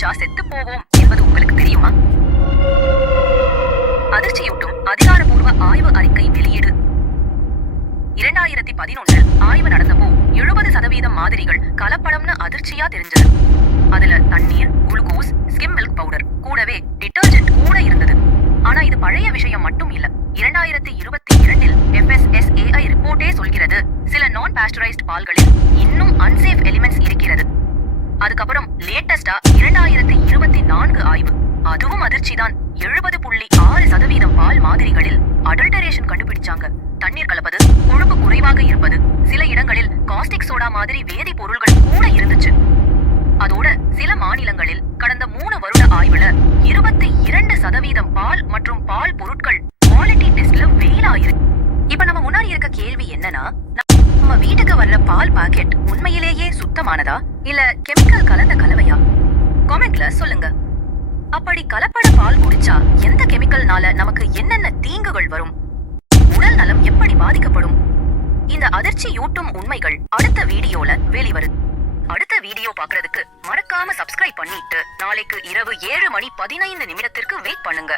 அடிச்சா செத்து போவோம் என்பது உங்களுக்கு தெரியுமா? அதிர்ச்சியூட்டும் அதிகாரபூர்வ ஆய்வு அறிக்கை வெளியீடு. இரண்டாயிரத்தி பதினொன்றில் ஆய்வு நடந்தப்போ எழுபது சதவீதம் மாதிரிகள் கலப்படம்னு அதிர்ச்சியா தெரிஞ்சது. அதுல தண்ணீர் குளுக்கோஸ் ஸ்கிம் மில்க் பவுடர் கூடவே டிட்டர்ஜென்ட் கூட இருந்தது. ஆனா இது பழைய விஷயம் மட்டும் இல்ல. இரண்டாயிரத்தி இருபத்தி இரண்டில் எஃப்எஸ்எஸ்ஏஐ ரிப்போர்ட்டே சொல்கிறது சில நான் பாஸ்டரைஸ்ட் பால்களில் இன்னும் அன்சேஃப் எலிமெண்ட்ஸ் இருக்கிறது. அதுக்கப்புறம் இரண்டாயிரத்தி இருபத்தி நான்கு ஆய்வு. அதுவும் அதிர்ச்சிதான். எழுபது புள்ளி ஆறு சதவீதம் பால் மாதிரிகளில் அடல்டரேஷன் கண்டுபிடிச்சாங்க. தண்ணீர் கலப்பது கொழுப்பு குறைவாக இருப்பது. சில இடங்களில் காஸ்டிக் சோடா மாதிரி வேதிப்பொருள்கள் கூட இருந்துச்சு. அதோட சில மாநிலங்களில் கடந்த மூணு வருட ஆய்வுல இருபத்தி இரண்டு சதவீதம் பால் மற்றும் பால் பொருட்கள் குவாலிட்டி டெஸ்ட்ல ஃபெயில் ஆயிருக்கு இப்ப நம்ம முன்னாடி இருக்க கேள்வி என்னன்னா நம்ம வீட்டுக்கு வர்ற பால் பாக்கெட் உண்மையிலேயே சுத்தமானதா? இல்ல கெமிக்கல் கலந்த கலவை கமெண்ட்ல சொல்லுங்க. அப்படி கலப்பட பால் குடிச்சா எந்த கெமிக்கல்னால நமக்கு என்னென்ன தீங்குகள் வரும்? உடல் நலம் எப்படி பாதிக்கப்படும்? இந்த அதிர்ச்சியூட்டும் உண்மைகள் அடுத்த வீடியோல வெளிவருது அடுத்த வீடியோ பாக்குறதுக்கு மறக்காம சப்ஸ்கிரைப் பண்ணிட்டு நாளைக்கு இரவு ஏழு மணி பதினைந்து நிமிடத்திற்கு வெயிட் பண்ணுங்க.